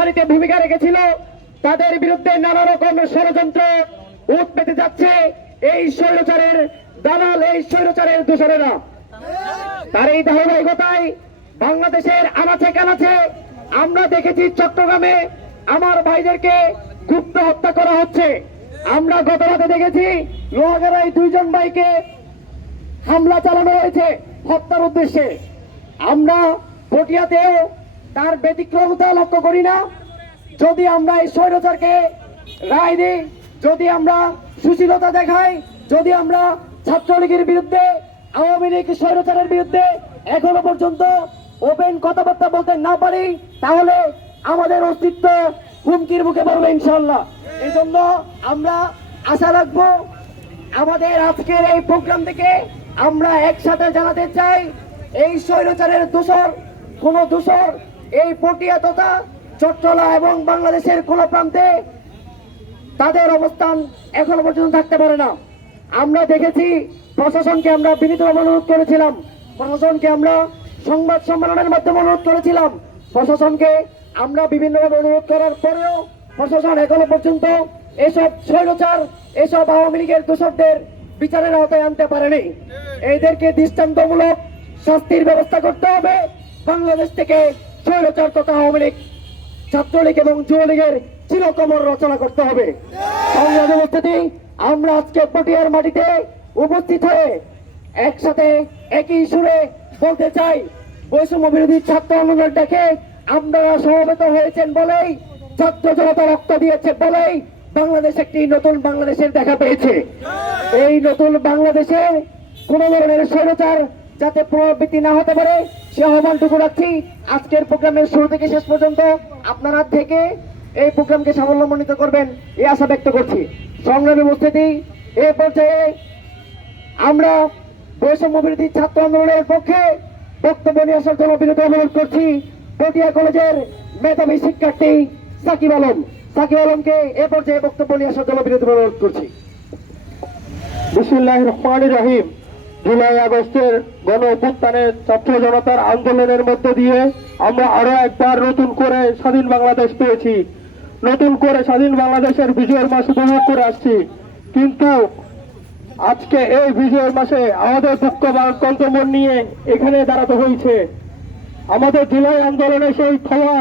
সারিতে ভূমিকা রেখেছিল। তাদের বিরুদ্ধে নানা রকম ষড়যন্ত্র উঠ পেতে যাচ্ছে এই স্বৈরাচারের দালাল, এই স্বৈরাচারের দূষণেরা তার এই ধারাবাহিকতায় বাংলাদেশের আনাচে কানাচে আমরা দেখেছি চট্টগ্রামে আমার ভাইদেরকে গুপ্ত হত্যা করা হচ্ছে। আমরা গত রাতে দেখেছি লোহাগাড়ায় দুইজন ভাইকে হামলা চালানো হয়েছে হত্যার উদ্দেশ্যে। আমরা পটিয়াতেও তার ব্যতিক্রমতা লক্ষ্য করি না। যদি আমরা এই স্বৈরাচারকে রায় দিই, যদি আমরা সুশীলতা দেখাই, যদি আমরা ছাত্রলীগের বিরুদ্ধে, আওয়ামী লীগ স্বৈরাচারের বিরুদ্ধে এখনও পর্যন্ত ওপেন কথাবার্তা বলতে না পারি, তাহলে আমাদের অস্তিত্ব হুমকির মুখে পড়বে ইনশাল্লাহ এই জন্য আমরা আশা রাখব, আমাদের আজকের এই প্রোগ্রাম থেকে আমরা একসাথে জানাতে চাই, এই স্বৈরাচারের দোষর, কোন দোষর এই পটিয়া তথা চট্টলা এবং বাংলাদেশের কোন প্রান্তে তাদের অবস্থান এখনও পর্যন্ত থাকতে পারে না। আমরা দেখেছি প্রশাসনকে আমরা বিনীতভাবে অনুরোধ করেছিলাম। প্রশাসনকে আমরা সংবাদ সম্মেলনের মাধ্যমে অনুরোধ করেছিলাম। প্রশাসনকে আমরা বিভিন্নভাবে অনুরোধ করার পরেও প্রশাসন এখনও পর্যন্ত এসব স্বৈরচার এসব আওয়ামী লীগের দোষকদের বিচারের আওতায় আনতে পারেনি। এদেরকে দৃষ্টান্তমূলক শাস্তির ব্যবস্থা করতে হবে। বাংলাদেশ থেকে স্বৈরচার তথা আওয়ামী লীগ, ছাত্রলীগ এবং যুবলীগের চিরকমর রচনা করতে হবে। সংগ্রামী উপস্থিতি, আমরা আজকে পটিয়ার মাটিতে উপস্থিত হয়ে একসাথে একই সুরে বলতে চাই। বৈষম্য বিরোধী ছাত্র আন্দোলন ডেকে আপনারা সমবেত হয়েছেন বলেই, ছাত্র জনতা রক্ত দিয়েছে বলেই বাংলাদেশ একটি নতুন বাংলাদেশের দেখা পেয়েছে। এই নতুন বাংলাদেশে কোন ধরনের স্বৈরাচার যাতে পুনরাবৃত্তি না হতে পারে, সে আহ্বানটুকু রাখছি। আজকের প্রোগ্রামের শুরু থেকে শেষ পর্যন্ত আপনারা থেকে এই প্রোগ্রামকে সাফল্যমণ্ডিত করবেন এই আশা ব্যক্ত করছি। সংগ্রামী উপস্থিতি, এ পর্যায়ে আমরা বৈষম্য বিরোধী ছাত্র আন্দোলনের পক্ষে বক্তব্য নিয়ে আসার জন্য বিরত অনুরোধ করছি। পটিয়া কলেজের মেধাবী শিক্ষার্থী সাকিব আলম। সাকিব আলমকে এ পর্যায়ে বক্তব্য নিয়ে আসার জন্য বিরত অনুরোধ করছি। বিসমুল্লাহ রহমান রহিম। জুলাই আগস্টের গণ অভ্যুত্থানের ছাত্র জনতার আন্দোলনের মধ্য দিয়ে আমরা আরও একবার নতুন করে স্বাধীন বাংলাদেশ পেয়েছি। নতুন করে স্বাধীন বাংলাদেশের বিজয়ের মাস উপভোগ করে আসছি। কিন্তু আজকে এই বিজয়ের মাসে আমাদের দুঃখ বা কন্তমন নিয়ে এখানে দাঁড়াতে হয়েছে। আমাদের জুলাই আন্দোলনে সেই খাওয়া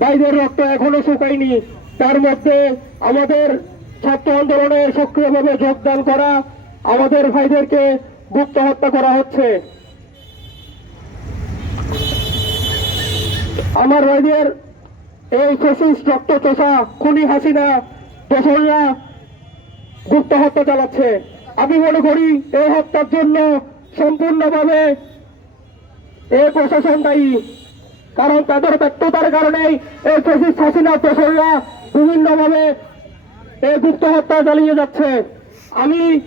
বাইরের রক্ত এখনও শুকায়নি। তার মধ্যে আমাদের ছাত্র আন্দোলনে সক্রিয়ভাবে যোগদান করা আমাদের ভাইদেরকে গুপ্ত হত্যা করা হচ্ছে। আমার ভাইদের এই ফেসিস রক্ত চোষা খুনি হাসিনা, দোসররা গুপ্ত হত্যা চালাচ্ছে। আমি মনে করি এই হত্যার জন্য সম্পূর্ণভাবে এই প্রশাসন দায়ী। কারণ তাদের ব্যর্থতার কারণেই এই ফেসিস হাসিনা প্রশাসনরা বিভিন্নভাবে এই গুপ্ত হত্যা চালিয়ে যাচ্ছে। আমি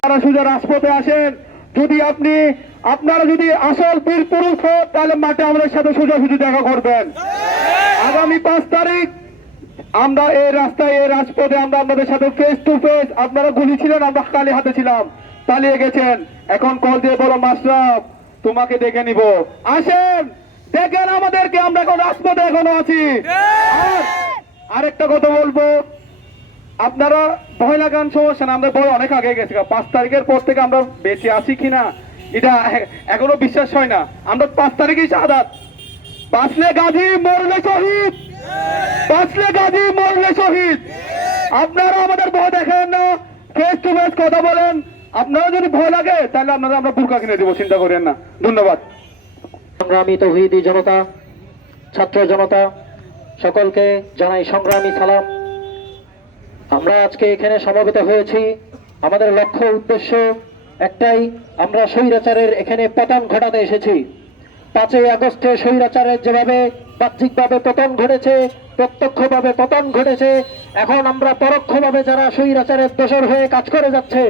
তারা সোজা রাজপথে আসেন। যদি আপনি, আপনারা যদি আসল বীর পুরুষ হন, তাহলে মাঠে আমাদের সাথে সোজাসুজি দেখা করবেন। আগামী পাঁচ তারিখ, আমরা এই রাস্তায়, এই রাজপথে আমরা আপনাদের সাথে ফেস টু ফেস আপনারা গুলি ছিলেন, আমরা কালি হাতে ছিলাম, পালিয়ে গেছেন। এখন কল দিয়ে বলো মাস্টার তোমাকে দেখে নিব। আসেন, দেখেন আমাদেরকে, আমরা এখন রাজপথে এখনও আছি। আর আরেকটা কথা বলব আপনারা ভয় লাগান সমস্যা না আমরা বড় অনেক আগে গেছি। পাঁচ তারিখের পর থেকে আমরা বেঁচে আছি কিনা, এটা এখনও বিশ্বাস হয় না। আমরা পাঁচ তারিখেই শাহাদাত। বাঁচলে গাজী মরলে শহীদ। বাঁচলে গাজী মরলে শহীদ। আপনারা আমাদের ভয় দেখেন না ফেস টু ফেস কথা বলেন। আপনারা যদি ভয় লাগে, তাহলে আপনারা আমরা বুরকা কিনে দেবো, চিন্তা করেন না। ধন্যবাদ। সংগ্রামী তৌহিদি জনতা, ছাত্র জনতা, সকলকে জানাই সংগ্রামী সালাম। আমরা আজকে এখানে সমবেত হয়েছি। আমাদের লক্ষ্য উদ্দেশ্য একটাই, আমরা স্বৈরাচারের এখানে পতন ঘটাতে এসেছি। পাঁচই আগস্টে স্বৈরাচারের যেভাবে বাহ্যিকভাবে পতন ঘটেছে, প্রত্যক্ষভাবে পতন ঘটেছে, এখন আমরা পরোক্ষভাবে যারা স্বৈরাচারের দোষর হয়ে কাজ করে যাচ্ছে,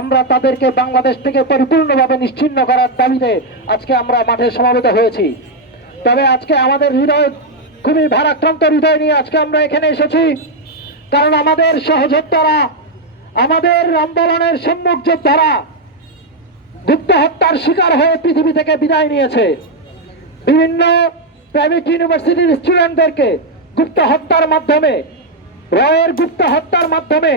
আমরা তাদেরকে বাংলাদেশ থেকে পরিপূর্ণভাবে নিশ্চিন্ন করার দাবিতে আজকে আমরা মাঠে সমবেত হয়েছি। তবে আজকে আমাদের হৃদয় খুবই ভারাক্রান্ত হৃদয় নিয়ে আজকে আমরা এখানে এসেছি। কারণ আমাদের সহযোদ্ধারা, আমাদের আন্দোলনের সম্মুখ যোদ্ধারা গুপ্ত হত্যার শিকার হয়ে পৃথিবী থেকে বিদায় নিয়েছে, বিভিন্ন প্রাইভেট ইউনিভার্সিটির স্টুডেন্টদেরকে গুপ্ত হত্যার মাধ্যমে, রয়ের গুপ্ত হত্যার মাধ্যমে,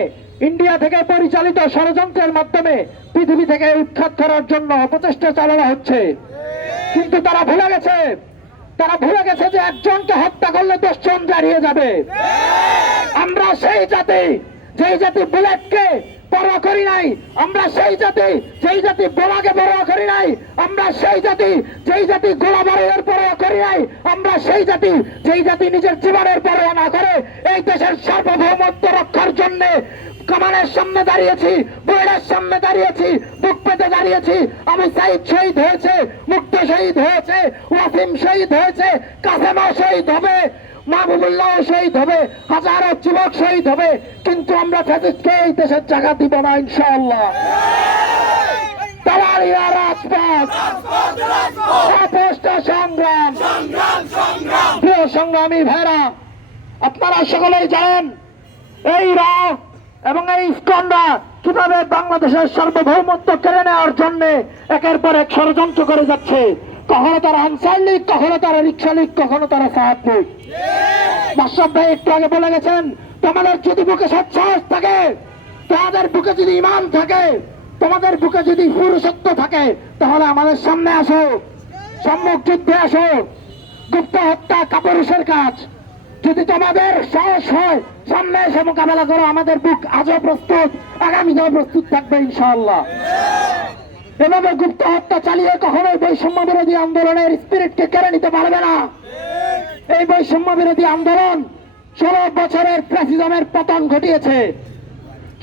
ইন্ডিয়া থেকে পরিচালিত ষড়যন্ত্রের মাধ্যমে পৃথিবী থেকে উৎখাত করার জন্য অপচেষ্টা চালানো হচ্ছে। কিন্তু তারা ভুলে গেছে তারা ভুলে গেছে যে একজনকে হত্যা করলে দশজন দাঁড়িয়ে যাবে। আমরা সেই জাতি, যেই জাতি বুলেটকে করি নাই, আমরা সেই জাতি, যেই জাতি বোমাকে পরোয়া করি নাই, আমরা সেই জাতি, যেই জাতি পরোয়া করি নাই, আমরা সেই জাতি, যেই জাতি নিজের জীবনের পরোয়া না করে এই দেশের সার্বভৌমত্ব রক্ষার জন্য কামানের সামনে দাঁড়িয়েছি বুলেটের সামনে দাঁড়িয়েছি, বুক পেতে দাঁড়িয়েছি। আমি সাইদ শহীদ হয়েছে, মুক্ত শহীদ হয়েছে, ওয়াসিম শহীদ হয়েছে, কাসেমা শহীদ হবে, মাহবুবুল্লাহ শহীদ হবে, হাজারো যুবক শহীদ হবে। কিন্তু আমরা এই দেশের জায়গা দিব না, ইনশাআল্লাহ। সংগ্রাম। ভাইরা, আপনারা সকলেই জানেন, এই রা এবং এই স্কন্ডা কীভাবে বাংলাদেশের সার্বভৌমত্ব কেড়ে নেওয়ার জন্য একের পর এক ষড়যন্ত্র করে যাচ্ছে? কখনো তারা আনসার লীগ, কখনো তারা রিক্সা লীগ, কখনো তারা সাহাব লীগ। মাসরাফ ভাই একটু আগে বলে গেছেন, তোমাদের যদি বুকে সচ্ছাস থাকে, তোমাদের বুকে যদি ইমান থাকে, তোমাদের বুকে যদি পুরুষত্ব থাকে, তাহলে আমাদের সামনে আসো। সম্মুখ যুদ্ধে আসো। গুপ্ত হত্যা, কাপুরুষের কাজ। যদি তোমাদের সাহস হয়, সামনে এসে মোকাবেলা করো, আমাদের বুক আজও প্রস্তুত আগামীতেও প্রস্তুত থাকবে ইনশাআল্লাহ। এভাবে গুপ্ত হত্যা চালিয়ে কখনোই বৈষম্য বিরোধী আন্দোলনের স্পিরিটকে কেড়ে নিতে পারবে না। এই বৈষম্য বিরোধী আন্দোলন ষোলো বছরের প্রেসিজমের পতন ঘটিয়েছে।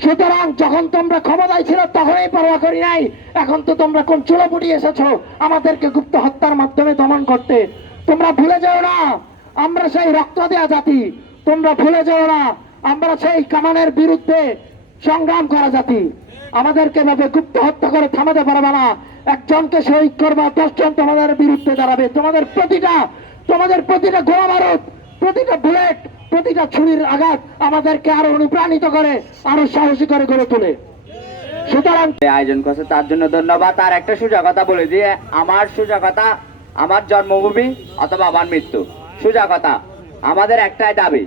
সুতরাং যখন তোমরা ক্ষমতায় ছিল, তখনই পরোয়া করি নাই। এখন তো তোমরা কোন চুলো পুটিয়ে এসেছ, আমাদেরকে গুপ্ত হত্যার মাধ্যমে দমন করতে। তোমরা ভুলে যাও না। আমরা সেই রক্ত দেয়া জাতি, তোমরা ভুলে যাও না, আমরা সেই কামানের বিরুদ্ধে সংগ্রাম করা জাতি। আমাদেরকে ভাবে গুপ্ত হত্যা করে থামাতে পারবে না। একজনকে শহীদ করবা, দশজন তোমাদের বিরুদ্ধে দাঁড়াবে। তোমাদের প্রতিটা তোমাদের প্রতিটা গোলা বারুদ প্রতিটা বুলেট, প্রতিটা ছুরির আঘাত আমাদেরকে আরও অনুপ্রাণিত করে, আরও সাহসী করে গড়ে তোলে। সুতরাং আয়োজন করছে, তার জন্য ধন্যবাদ। আর একটা সোজা কথা বলে যে আমার সোজা কথা, আমার জন্মভূমি অথবা আমার মৃত্যু। সোজা কথা। আমাদের একটাই দাবি,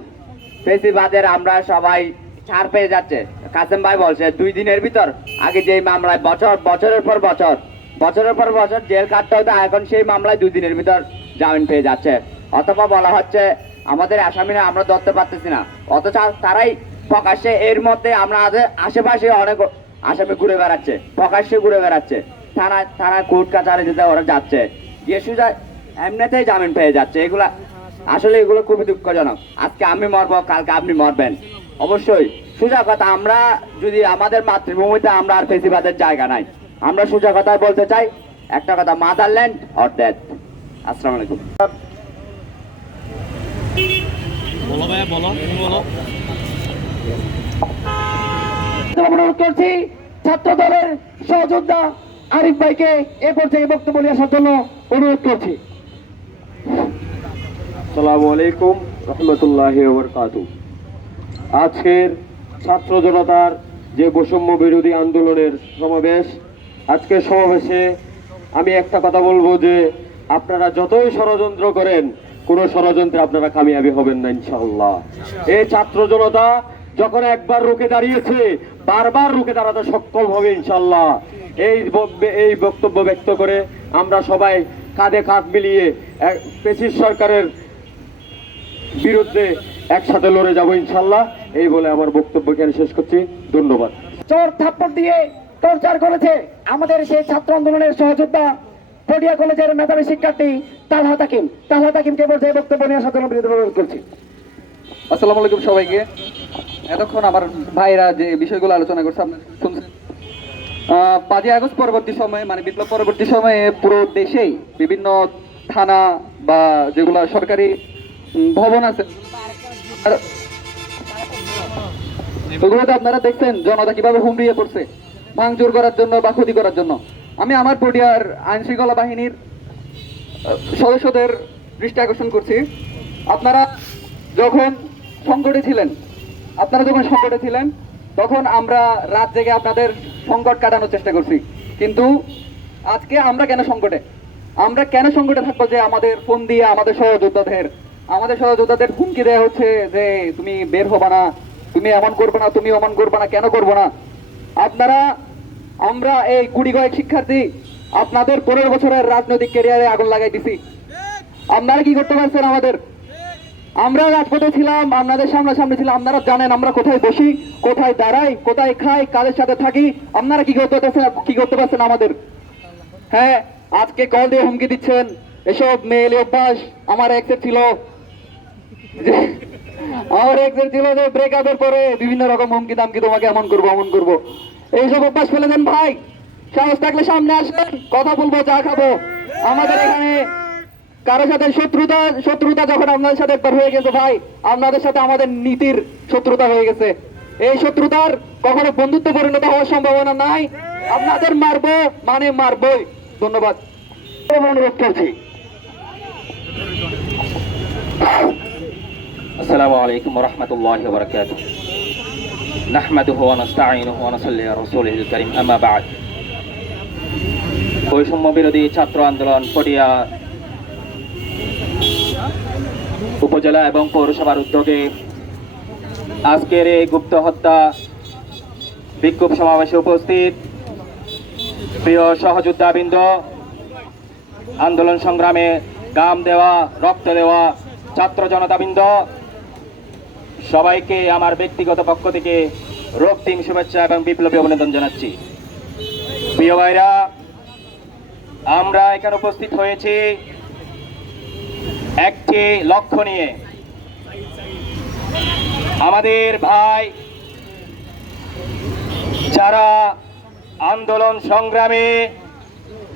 ফেসিবাদের আমরা সবাই ছাড় পেয়ে যাচ্ছে। কাসেম ভাই বলছে, দুই দিনের ভিতর আগে যেই মামলায় বছর, বছরের পর বছর, বছরের পর বছর জেল কাটতে হতো, এখন সেই মামলায় দুই দিনের ভিতর জামিন পেয়ে যাচ্ছে। অথবা বলা হচ্ছে, আমাদের আসামিরা আমরা ধরতে পারতেছি না। অথচ তারাই প্রকাশ্যে এর মধ্যে আমরা আশেপাশে অনেক আসামি ঘুরে বেড়াচ্ছে, প্রকাশ্যে ঘুরে বেড়াচ্ছে। থানায় থানায় কোর্ট কাছারিতে ওরা যাচ্ছে। গিয়ে সুজা এমনিতেই জামিন পেয়ে যাচ্ছে। এগুলা আসলে এগুলো খুবই দুঃখজনক। আজকে আমি মরবো কালকে আপনি মরবেন। অবশ্যই সোজা কথা আমরা যদি আমাদের মাতৃভূমিতে আমরা আর ফেসিবাদের জায়গা নাই। আমরা সোজা কথা বলতে চাই একটা কথা মাদারল্যান্ড অর ডেথ? আসসালামু আলাইকুম। বলো ভাইয়া বলো বলো। অনুরোধ করছি ছাত্র দলের সহযোদ্ধা আরিফ ভাইকে এ পর্যায়ে বক্তব্য নিয়ে আসার জন্য অনুরোধ করছি। আসসালামু আলাইকুম, রহমতুল্লাহ আজকের ছাত্র জনতার যে বৈষম্য বিরোধী আন্দোলনের সমাবেশ আজকের সমাবেশে আমি একটা কথা বলব যে আপনারা যতই ষড়যন্ত্র করেন, কোনো ষড়যন্ত্রে আপনারা কামিয়াবি হবেন না ইনশাল্লাহ এই ছাত্র জনতা যখন একবার রুখে দাঁড়িয়েছে, বারবার রুখে দাঁড়াতে সক্ষম হবে ইনশাল্লাহ এই এই বক্তব্য ব্যক্ত করে আমরা সবাই কাঁধে কাঁধ মিলিয়ে পেশির সরকারের বিরুদ্ধে একসাথে লড়ে যাব ইনশাল্লাহ। এই বলে আমার বক্তব্য এখানে শেষ করছি। ধন্যবাদ। চোর থাপ্পড় দিয়ে টর্চার করেছে আমাদের সেই ছাত্র আন্দোলনের সহযোদ্ধা পটিয়া কলেজের মেধাবী শিক্ষার্থী তালহা তাকিম। তালহা তাকিমকে পর্যায়ে বক্তব্য নিয়ে জন্য বিরোধী অনুরোধ করছি। আসসালামু আলাইকুম সবাইকে। এতক্ষণ আমার ভাইরা যে বিষয়গুলো আলোচনা করছে আপনারা শুনছেন। আহ, পাঁচই আগস্ট পরবর্তী সময়ে মানে বিপ্লব পরবর্তী সময়ে পুরো দেশেই বিভিন্ন থানা বা যেগুলো সরকারি ভবন আছে। ওগুলোতে আপনারা দেখছেন, জনতা কীভাবে হুমড়িয়ে পড়ছে, ভাঙচুর করার জন্য বা ক্ষতি করার জন্য। আমি আমার পটিয়ার আইন শৃঙ্খলা বাহিনীর সদস্যদের দৃষ্টি আকর্ষণ করছি। আপনারা যখন সংকটে ছিলেন, আপনারা যখন সংকটে ছিলেন, তখন আমরা রাত জেগে আপনাদের সংকট কাটানোর চেষ্টা করছি। কিন্তু আজকে আমরা কেন সংকটে? আমরা কেন সংকটে থাকব যে আমাদের ফোন দিয়ে আমাদের সহযোদ্ধাদের আমাদের সহযোদ্ধাদের হুমকি দেওয়া হচ্ছে যে তুমি বের হবা না, তুমি এমন করবে না, তুমি অমন করবে না, কেন করব না? আপনারা, আমরা এই কুড়ি কয়েক শিক্ষার্থী আপনাদের পনেরো বছরের রাজনৈতিক ক্যারিয়ারে আগুন লাগাই দিছি। আপনারা কি করতে পারছেন আমাদের? আমরা রাজপথে ছিলাম, আপনাদের সামনে সামনে ছিলাম, আপনারা জানেন আমরা কোথায় বসি, কোথায় দাঁড়াই, কোথায় খাই, কাদের সাথে থাকি, আপনারা কি করতে পারছেন, কি করতে পারছেন আমাদের? হ্যাঁ আজকে কল দিয়ে হুমকি দিচ্ছেন। এসব মেয়েলি অভ্যাস আমার এক্সের ছিল। আমার এক্সের ছিল যে ব্রেকআপের পরে বিভিন্ন রকম হুমকি দামকি তোমাকে এমন করব এমন করব। এইসব অভ্যাস ফেলে দেন ভাই। সাহস থাকলে সামনে আসেন কথা বলব, চা খাব। আমাদের এখানে কারোর সাথে শত্রুতা শত্রুতা যখন আপনাদের সাথে একবার হয়ে গেছে ভাই, আপনাদের সাথে আমাদের নীতির শত্রুতা হয়ে গেছে। এই শত্রুতার কখনো বন্ধুত্ব পরিণত হওয়ার সম্ভাবনা নাই। আপনাদের মারবো মানে মারবই। ধন্যবাদ। অনুরোধ করছি আসসালামু আলাইকুম রহমতুল্লাহ বরকাত নাহমাদুহ ওয়ানাস্তাইনুহ ওয়ানাসাল্লি রাসূলিল কারীম, আম্মা বৈষম্য বিরোধী ছাত্র আন্দোলন পটিয়া উপজেলা এবং পৌরসভার উদ্যোগে আজকের এই গুপ্ত হত্যা বিক্ষোভ সমাবেশে উপস্থিত প্রিয় সহযোদ্ধাবৃন্দ, আন্দোলন সংগ্রামে গাম দেওয়া, রক্ত দেওয়া ছাত্র জনতাবৃন্দ সবাইকে আমার ব্যক্তিগত পক্ষ থেকে রক্তিম শুভেচ্ছা এবং বিপ্লবী অভিনন্দন জানাচ্ছি। প্রিয় ভাইরা, আমরা এখানে উপস্থিত হয়েছি একটি লক্ষ্য নিয়ে। আমাদের ভাই, যারা আন্দোলন সংগ্রামে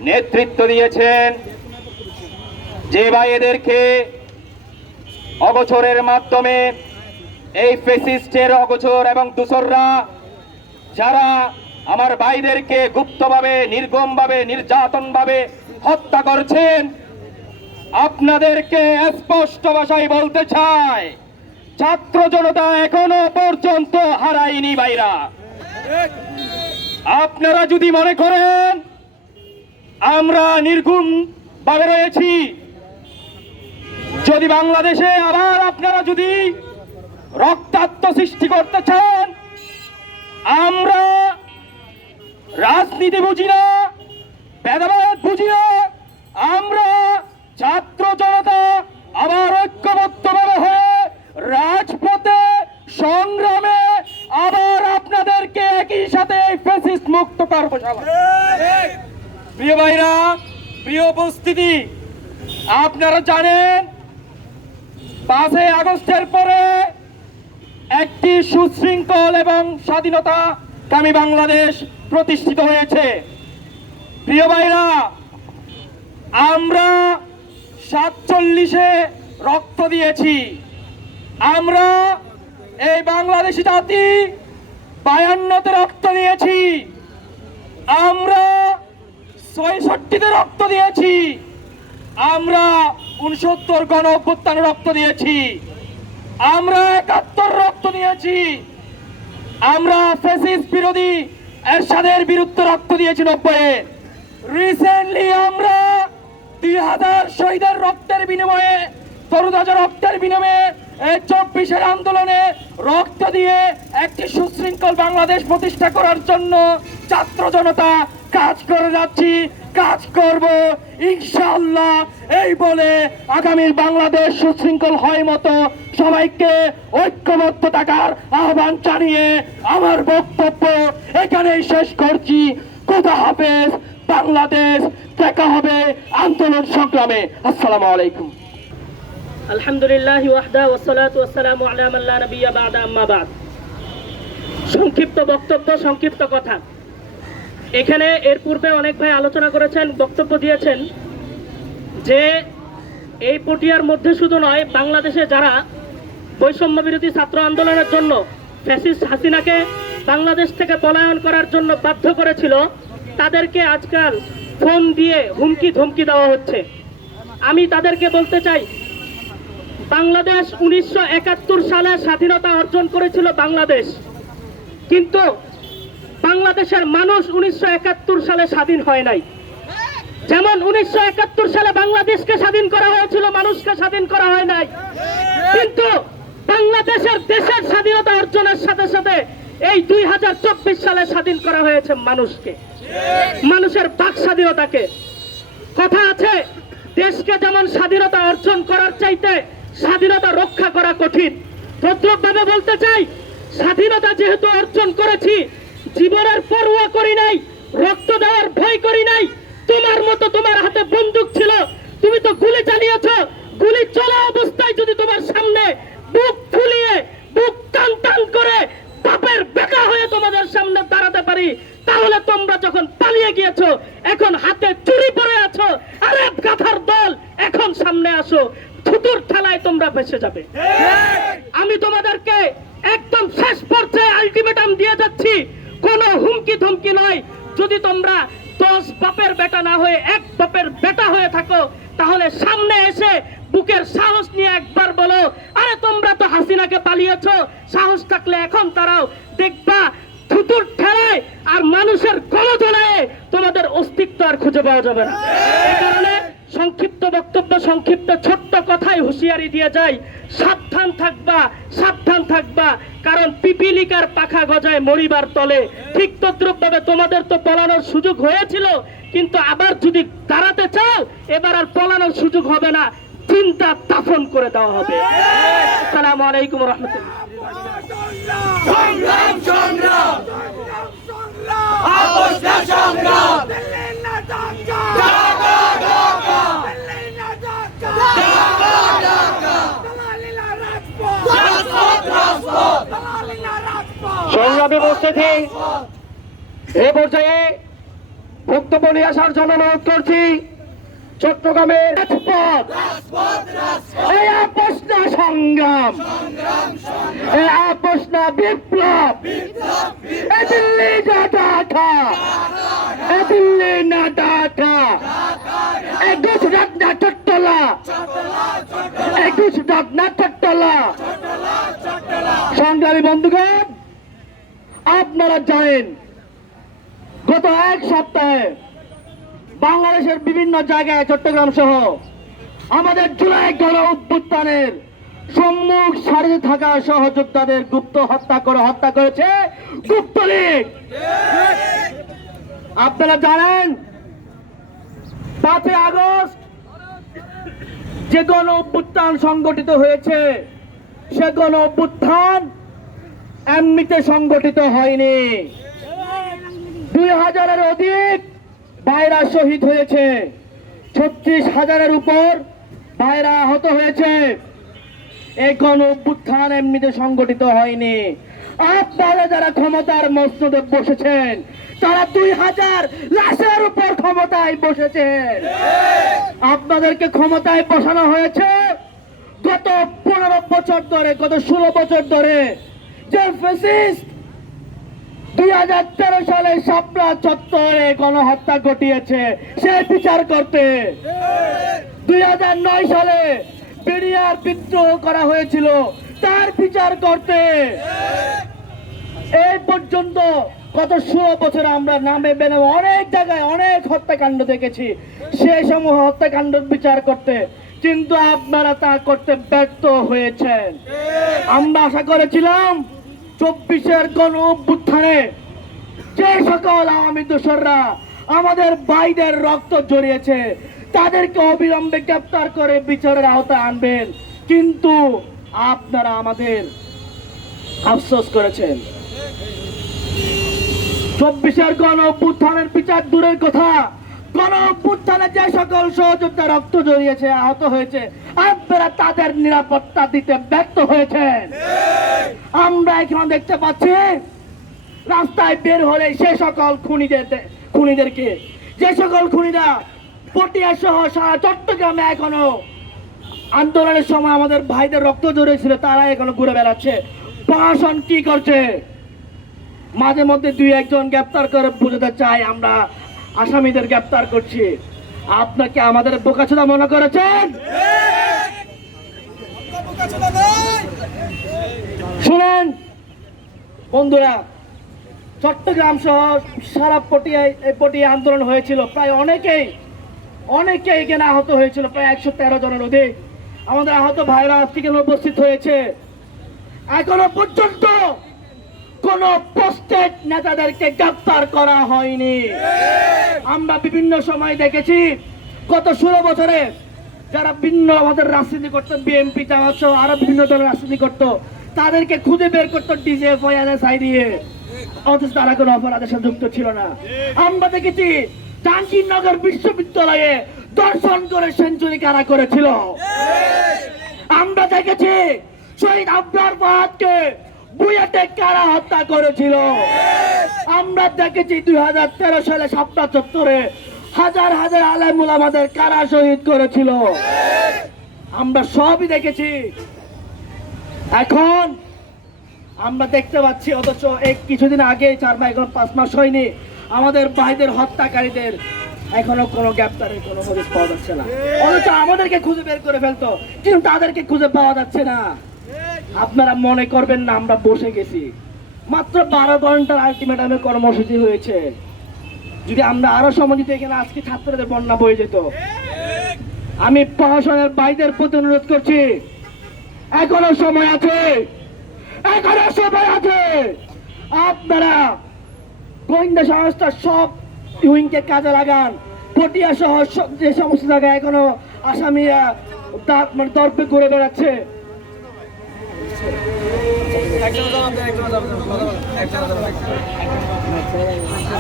নেতৃত্ব দিয়েছেন, যে ভাইদেরকে অগোচরের মাধ্যমে এই ফেসিস্টের অগোচর এবং দূসররা যারা আমার ভাইদেরকে গুপ্তভাবে, নির্গমভাবে, নির্যাতনভাবে হত্যা করছেন, আপনাদেরকে স্পষ্ট ভাষায় বলতে চাই, ছাত্র জনতা এখনও পর্যন্ত হারায়নি ভাইরা। আপনারা যদি মনে করেন, আমরা নির্গুণ ভাবে রয়েছি, যদি বাংলাদেশে আবার আপনারা যদি রক্তাক্ত সৃষ্টি করতে চান, আমরা রাজনীতি বুঝি না, ভেদাভেদ বুঝি না, আমরা ছাত্র জনতা, আবার ঐক্যবদ্ধভাবে হয়ে রাজপথে সংগ্রামে আবার আপনাদেরকে একই সাথে ফেসিস্ট মুক্ত করব প্রিয় ভাইরা, প্রিয় উপস্থিতি, আপনারা জানেন, পাঁচই আগস্টের পরে একটি সুশৃঙ্খল এবং স্বাধীনতা স্বাধীনতাকামী বাংলাদেশ প্রতিষ্ঠিত হয়েছে। প্রিয় ভাইরা, আমরা সাতচল্লিশে রক্ত দিয়েছি। আমরা এই বাংলাদেশি জাতি বায়ান্নতে রক্ত দিয়েছি। আমরা ছয়ষট্টিতে রক্ত দিয়েছি। আমরা উনসত্তর গণ রক্ত দিয়েছি। আমরা একাত্তর রক্ত দিয়েছি। আমরা ফেসিস বিরোধী এরশাদের বিরুদ্ধে রক্ত দিয়েছি নব্বই রিসেন্টলি আমরা দুই হাজার শহীদের রক্তের বিনিময়ে তরুতাজা রক্তের বিনিময়ে এই চব্বিশের আন্দোলনে রক্ত দিয়ে একটি সুশৃঙ্খল বাংলাদেশ প্রতিষ্ঠা করার জন্য ছাত্র জনতা কাজ করে যাচ্ছি, কাজ করব। ইনশাআল্লাহ, এই বলে আগামীর বাংলাদেশ সুশৃঙ্খল হয় মতো সবাইকে ঐক্যবদ্ধ থাকার আহ্বান জানিয়ে আমার বক্তব্য এখানেই শেষ করছি। কোথা হাফেজ, বাংলাদেশ দেখা হবে আন্দোলন সংগ্রামে। আসসালামু আলাইকুম। আলহামদুলিল্লাহ ওয়াহদা ওয়াসসালাতু ওয়াসসালামু আলা সংক্ষিপ্ত বক্তব্য, সংক্ষিপ্ত কথা। এখানে এর পূর্বে অনেক ভাই আলোচনা করেছেন, বক্তব্য দিয়েছেন যে এই পটিয়ার মধ্যে শুধু নয়, বাংলাদেশে যারা বৈষম্য বিরোধী ছাত্র আন্দোলনের জন্য ফ্যাসিস হাসিনাকে বাংলাদেশ থেকে পলায়ন করার জন্য বাধ্য করেছিল, তাদেরকে আজকাল ফোন দিয়ে হুমকি ধমকি দেওয়া হচ্ছে। আমি তাদেরকে বলতে চাই, বাংলাদেশ উনিশশো একাত্তর সালে স্বাধীনতা অর্জন করেছিল বাংলাদেশ। কিন্তু বাংলাদেশের মানুষ উনিশশো একাত্তর সালে স্বাধীন হয় নাই। যেমন উনিশশো একাত্তর সালে বাংলাদেশকে স্বাধীন করা হয়েছিল, মানুষকে স্বাধীন করা হয় নাই। কিন্তু বাংলাদেশের দেশের স্বাধীনতা অর্জনের সাথে সাথে এই দুই হাজার চব্বিশ সালে স্বাধীন করা হয়েছে মানুষকে। মানুষের বাক স্বাধীনতাকে। কথা আছে, দেশকে যেমন স্বাধীনতা অর্জন করার চাইতে স্বাধীনতা রক্ষা করা কঠিন। ভদ্রভাবে বলতে চাই, স্বাধীনতা যেহেতু অর্জন করেছি জীবনের পরোয়া করি নাই রক্ত দেওয়ার ভয় করি নাই। তোমার মতো তোমার হাতে বন্দুক ছিল তুমি তো গুলি চালিয়েছ। গুলি চলা অবস্থায় যদি তোমার সামনে বুক ফুলিয়ে বুক টান টান করে বাপের বেকা হয়ে তোমাদের সামনে দাঁড়াতে পারি তাহলে তোমরা যখন পালিয়ে গিয়েছো এখন হাতে চুরি পরে আছো আরে গাথার দল এখন সামনে আসো থুতুর ঠেলায় তোমরা ভেসে যাবে। আমি তোমাদেরকে একদম শেষ পর্যায়ে আলটিমেটাম দিয়ে যাচ্ছি কোনো হুমকি ধুমকি নয়। যদি তোমরা দশ বাপের বেটা না হয়ে এক বাপের বেটা হয়ে থাকো, তাহলে সামনে এসে বুকের সাহস নিয়ে একবার বলো, আরে, তোমরা তো হাসিনাকে পালিয়েছ। সাহস থাকলে এখন তারাও দেখবা থুতুর ঠেলায় আর মানুষের গণজলায় তোমাদের অস্তিত্ব আর খুঁজে পাওয়া যাবে না। সংক্ষিপ্ত বক্তব্য, সংক্ষিপ্ত ছোট্ট কথাই হুঁশিয়ারি দিয়ে যায় সাবধান থাকবা সাবধান থাকবা, কারণ পিপিলিকার পাখা গজায় মরিবার তলে। ঠিক তদ্রুপ ভাবে তোমাদের তো পলানোর সুযোগ হয়েছিল, কিন্তু আবার যদি দাঁড়াতে চাও, এবার আর পলানোর সুযোগ হবে না। চিন্তা দাফন করে দেওয়া হবে। আসসালামু আলাইকুম রহমতুল্লাহ। সংগ্রামী উপস্থিতি এ পর্যায়ে বক্তব্য নিয়ে আসার জন্য অনুরোধ করছি, চট্টগ্রামের সংগ্রাম, এই বিপ্লব এ দিল্লি না এ দিল্লি না ঢাকা এ গুজরাট চট্টলা না চট্টলা। সংগ্রামী বন্ধুগণ আপনারা জানেন, গত এক সপ্তাহে বাংলাদেশের বিভিন্ন জায়গায় চট্টগ্রাম সহ আমাদের জুলাই গণ উত্থানের সম্মুখ সারিতে থাকা সহযোদ্ধাদের গুপ্ত হত্যা করে হত্যা করেছে গুপ্তলীগ আপনারা জানেন, পাঁচই আগস্ট যে গণ অভ্যুত্থান সংগঠিত হয়েছে, সে গণ অভ্যুত্থান এমনিতে সংগঠিত হয়নি। দুই হাজারের অধিক ভাইরা শহীদ হয়েছে। ছত্রিশ হাজারের উপর ভাইরা আহত হয়েছে। গণ অভ্যুত্থান এমনিতে সংগঠিত হয়নি। আপনারা যারা ক্ষমতার মসনদে বসেছেন, তারা দুই হাজার লাশের উপর ক্ষমতায় বসেছেন। আপনাদেরকে ক্ষমতায় বসানো হয়েছে। গত পনেরো বছর ধরে, গত ষোলো বছর ধরে যে ফেসিস্ট দুই হাজার তেরো সালে সাপড়া চত্বরে গণহত্যা ঘটিয়েছে, সে বিচার করতে। দুই হাজার নয় সালে বেরিয়ার বিদ্রোহ করা হয়েছিল, তার বিচার করতে। এই পর্যন্ত গত ষোলো বছর আমরা নামে বেনে অনেক জায়গায় অনেক হত্যাকাণ্ড দেখেছি সেই সমূহ হত্যাকাণ্ড বিচার করতে। কিন্তু আপনারা তা করতে ব্যর্থ হয়েছেন। আমরা আশা করেছিলাম চব্বিশের গণ অভ্যুত্থানে যে সকল আওয়ামী দোসররা আমাদের ভাইদের রক্ত জড়িয়েছে, তাদেরকে অবিলম্বে গ্রেপ্তার করে বিচারের আওতায় আনবেন। কিন্তু আপনারা আমাদের আফসোস করেছেন। চব্বিশের গণ অভ্যুত্থানের বিচার দূরের কথা তাদের নিরাপত্তা দিতে ব্যর্থ হয়েছেন। আমরা এখন দেখতে পাচ্ছি, রাস্তায় বের হলে সে সকল খুনিদের খুনিদেরকে, যে সকল পটিয়া সহ সারা চট্টগ্রামে এখনও আন্দোলনের সময় আমাদের ভাইদের রক্ত জড়িয়েছিল, তারা এখনও ঘুরে বেড়াচ্ছে। প্রশাসন কি করছে? মাঝে মধ্যে দুই একজন গ্রেপ্তার করে বুঝতে চাই, আমরা আসামিদের গ্রেপ্তার করছি। আপনাকে আমাদের বোকাচোদা মনে করেছেন? শুনেন, বন্ধুরা, চট্টগ্রাম সহ সারা পটিয়ায় এই পটিয়া আন্দোলন হয়েছিল। প্রায় অনেকেই অনেকে এখানে আহত হয়েছিল, প্রায় একশো তেরো জনের অধিক। আমাদের আহত ভাইরা আজকে উপস্থিত হয়েছে। এখনও পর্যন্ত কোন পোস্টেড নেতাদেরকে গ্রেপ্তার করা হয়নি। আমরা বিভিন্ন সময় দেখেছি, গত ষোলো বছরে যারা ভিন্ন আমাদের রাজনীতি করতো, বিএনপি জামাত আরও বিভিন্ন দলের রাজনীতি করতো, তাদেরকে খুঁজে বের করতো ডিজিএফআই এনএসআই দিয়ে অথচ তারা কোনো অপরাধের সাথে যুক্ত ছিল না। আমরা দেখেছি জাহাঙ্গীরনগর বিশ্ববিদ্যালয়ে দর্শন করে সেঞ্চুরি কারা করেছিল। আমরা দেখেছি শহীদ আব্রার ফাহাদকে বুয়েটে কারা হত্যা করেছিল? আমরা দেখেছি দুই হাজার তেরো সালে সাপটা চত্বরে হাজার হাজার আলেমুল আমাদের কারা শহীদ করেছিল? আমরা সবই দেখেছি। এখন আমরা দেখতে পাচ্ছি অথচ এক কিছুদিন আগে চার বা এখন পাঁচ মাস হয়নি, আমাদের ভাইদের হত্যাকারীদের এখনও কোনো গ্রেপ্তারের কোনো হদিস পাওয়া যাচ্ছে না। অথচ আমাদেরকে খুঁজে বের করে ফেলতো, কিন্তু তাদেরকে খুঁজে পাওয়া যাচ্ছে না। আপনারা মনে করবেন না, আমরা বসে গেছি। মাত্র বারো ঘণ্টার আলটিমেটামের কর্মসূচি হয়েছে। যদি আমরা আরও সময় দিতে এখানে আজকে ছাত্রদের বন্যা বয়ে যেত। আমি প্রশাসনের বাইদের প্রতি অনুরোধ করছি, এখনও সময় আছে, এখনও সময় আছে। আপনারা গোয়েন্দা সংস্থার সব ইউইংকে কাজে লাগান। পটিয়া সহ যে সমস্ত জায়গায় এখনও আসামিরা মানে দর্পে ঘুরে বেড়াচ্ছে।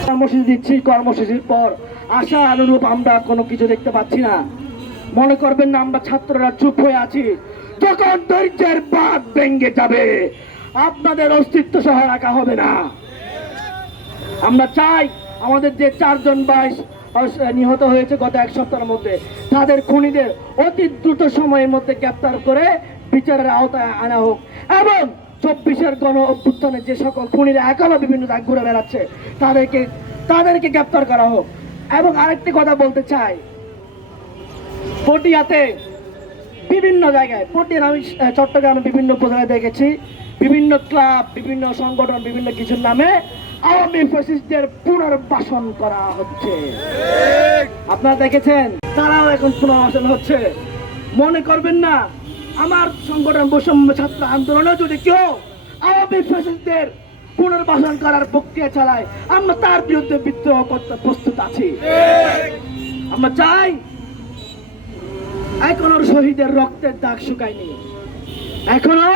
কর্মসূচি দিচ্ছি, কর্মসূচির পর আশা অনুরূপ আমরা কোনো কিছু দেখতে পাচ্ছি না। মনে করবেন না, আমরা ছাত্ররা চুপ হয়ে আছি। যখন ধৈর্যের বাদ ভেঙ্গে যাবে, আপনাদের অস্তিত্ব সহ রাখা হবে না। আমরা চাই আমাদের যে চারজন বাইশ নিহত হয়েছে গত এক সপ্তাহের মধ্যে, তাদের খুনিদের অতি দ্রুত সময়ের মধ্যে গ্রেপ্তার করে বিচারের আওতায় আনা হোক। এবং চব্বিশের গণ অভ্যুত্থানে যে সকল খুনিরা এখনও বিভিন্ন দাগ ঘুরে বেড়াচ্ছে, তাদেরকে তাদেরকে গ্রেপ্তার করা হোক। এবং আরেকটি কথা বলতে চাই। পটিয়াতে বিভিন্ন জায়গায় পটিয়ার আমি চট্টগ্রামে বিভিন্ন উপজেলায় দেখেছি। বিভিন্ন ক্লাব, বিভিন্ন সংগঠন, বিভিন্ন কিছুর নামে আওয়ামী পুনর্বাসন করা হচ্ছে। আপনারা দেখেছেন? তারাও এখন পুনর্বাসন হচ্ছে। মনে করবেন না আমার সংগঠন বৈষম্য ছাত্র আন্দোলনে যদি কেউ আওয়ামী ফ্যাসিস্টদের পুনর্বাসন করার প্রক্রিয়া চালায়, আমরা তার বিরুদ্ধে বিদ্রোহ করতে প্রস্তুত আছি। আমরা চাই এখনও শহীদের রক্তের দাগ শুকায়নি। এখনও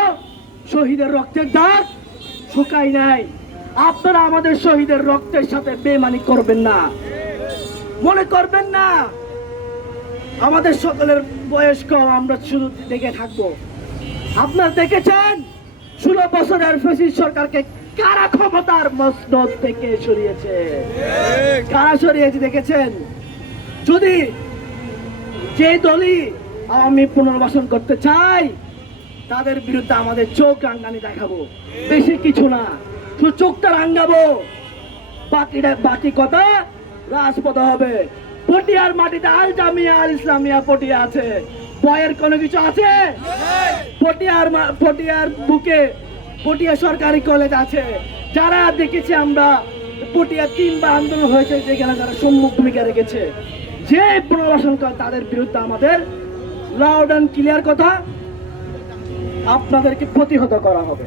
শহীদের রক্তের দাগ শুকাই নাই। আপনারা আমাদের শহীদের রক্তের সাথে বেমানি করবেন না। মনে করবেন না আমাদের সকলের বয়স কম, আমরা শুধু দেখে থাকব। আপনার দেখেছেন? ষোলো বছরের ফেসিস সরকারকে কারা ক্ষমতার মসনদ থেকে সরিয়েছে? কারা সরিয়েছে দেখেছেন? যদি যে দলই আমি পুনর্বাসন করতে চাই তাদের বিরুদ্ধে আমাদের চোখ রাঙ্গানি দেখাবো। বেশি কিছু না, শুধু চোখটা রাঙ্গাবো বাকিটা বাকি কথা রাজপথ হবে। পটিয়ার মাটিতে আল জামিয়া আল ইসলামিয়া পটিয়া আছে। ভয়ের কোনো কিছু আছে? পটিয়ার পটিয়ার বুকে পটিয়া সরকারি কলেজ আছে। যারা দেখেছি আমরা, পটিয়া তিনবার আন্দোলন হয়েছে, যেখানে যারা সম্মুখ ভূমিকা রেখেছে। যে পুনর্বাসন করে তাদের বিরুদ্ধে আমাদের লাউড অ্যান্ড ক্লিয়ার কথা আপনাদেরকে প্রতিহত করা হবে।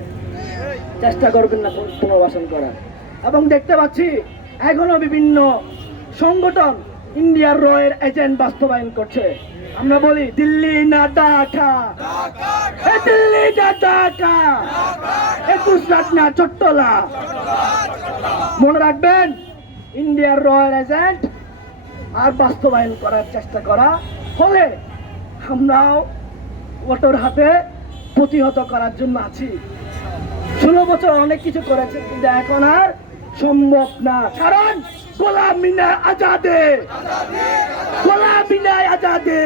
চেষ্টা করবেন না পুনর্বাসন করার। এবং দেখতে পাচ্ছি, এখনও বিভিন্ন সংগঠন ইন্ডিয়ার রয়ের এজেন্ট বাস্তবায়ন করছে। আমরা বলি, দিল্লি না ঢাকা? দিল্লি না ঢাকা? গুজরাট না চট্টলা মনে রাখবেন ইন্ডিয়ার রয়্যাল এজেন্ট আর বাস্তবায়ন করার চেষ্টা করা হলে আমরাও ওটোর হাতে প্রতিহত করার জন্য আছি। ষোলো বছর অনেক কিছু করেছে কিন্তু এখন আর সম্ভব না। কারণ গোলাম মিনা আজাদে গোলাম মিনা আজাদে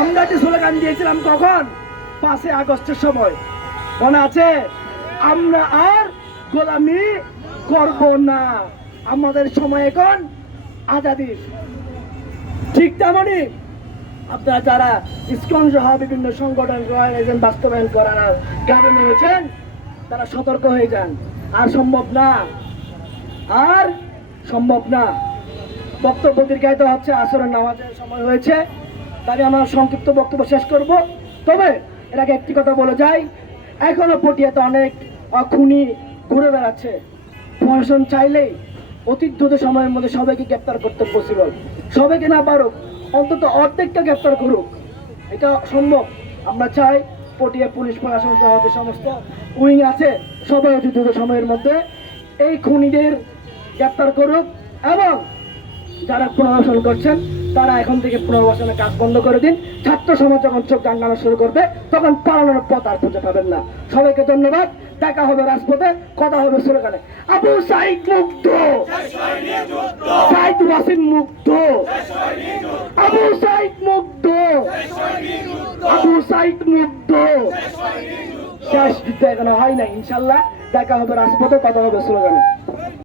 আমরা যে স্লোগান দিয়েছিলাম কখন? পাঁচই আগস্টের সময়। মনে আছে? আমরা আর গোলামি করব না। আমাদের সময় এখন আজাদির ঠিক তেমনই আপনারা যারা ইসকন সহ বিভিন্ন সংগঠন এজেন্ট বাস্তবায়ন করার কাজে নিয়েছেন তারা সতর্ক হয়ে যান। আর সম্ভব না। আর সম্ভব না। বক্তব্য দীর্ঘায়িত হচ্ছে, আসরের নামাজের সময় হয়েছে। তাই আমার সংক্ষিপ্ত বক্তব্য শেষ করব। তবে এর আগে একটি কথা বলে যাই, এখনও পটিয়াতে অনেক খুনি ঘুরে বেড়াচ্ছে। প্রশাসন চাইলেই অতি দ্রুত সময়ের মধ্যে সবাইকে গ্রেপ্তার করতে পসিবল সবাইকে না পারুক, অন্তত অর্ধেকটা গ্রেপ্তার করুক। এটা সম্ভব। আমরা চাই পটিয়া পুলিশ প্রশাসন সহ যে সমস্ত উইং আছে, সবাই অতি দ্রুত সময়ের মধ্যে এই খুনিদের গ্রেপ্তার করুক এবং যারা পুনর্বাসন করছেন, তারা এখন থেকে পুনর্বাসনের কাজ বন্ধ করে দিন। ছাত্র সমাজ যখন চোখ গান্ডানো শুরু করবে, তখন পালানোর পথ আর খুঁজে পাবেন না। সবাইকে ধন্যবাদ। দেখা হবে রাজপথে, কথা হবে স্লোগানে আবু সাইদ মুগ্ধ। সাইদ ওয়াসিম মুগ্ধ। আবু সাইদ মুগ্ধ। আবু সাইদ মুগ্ধ। শেষ যুদ্ধ এখনও হয় না ইনশাল্লাহ। দেখা হবে রাজপথে, কথা হবে স্লোগানে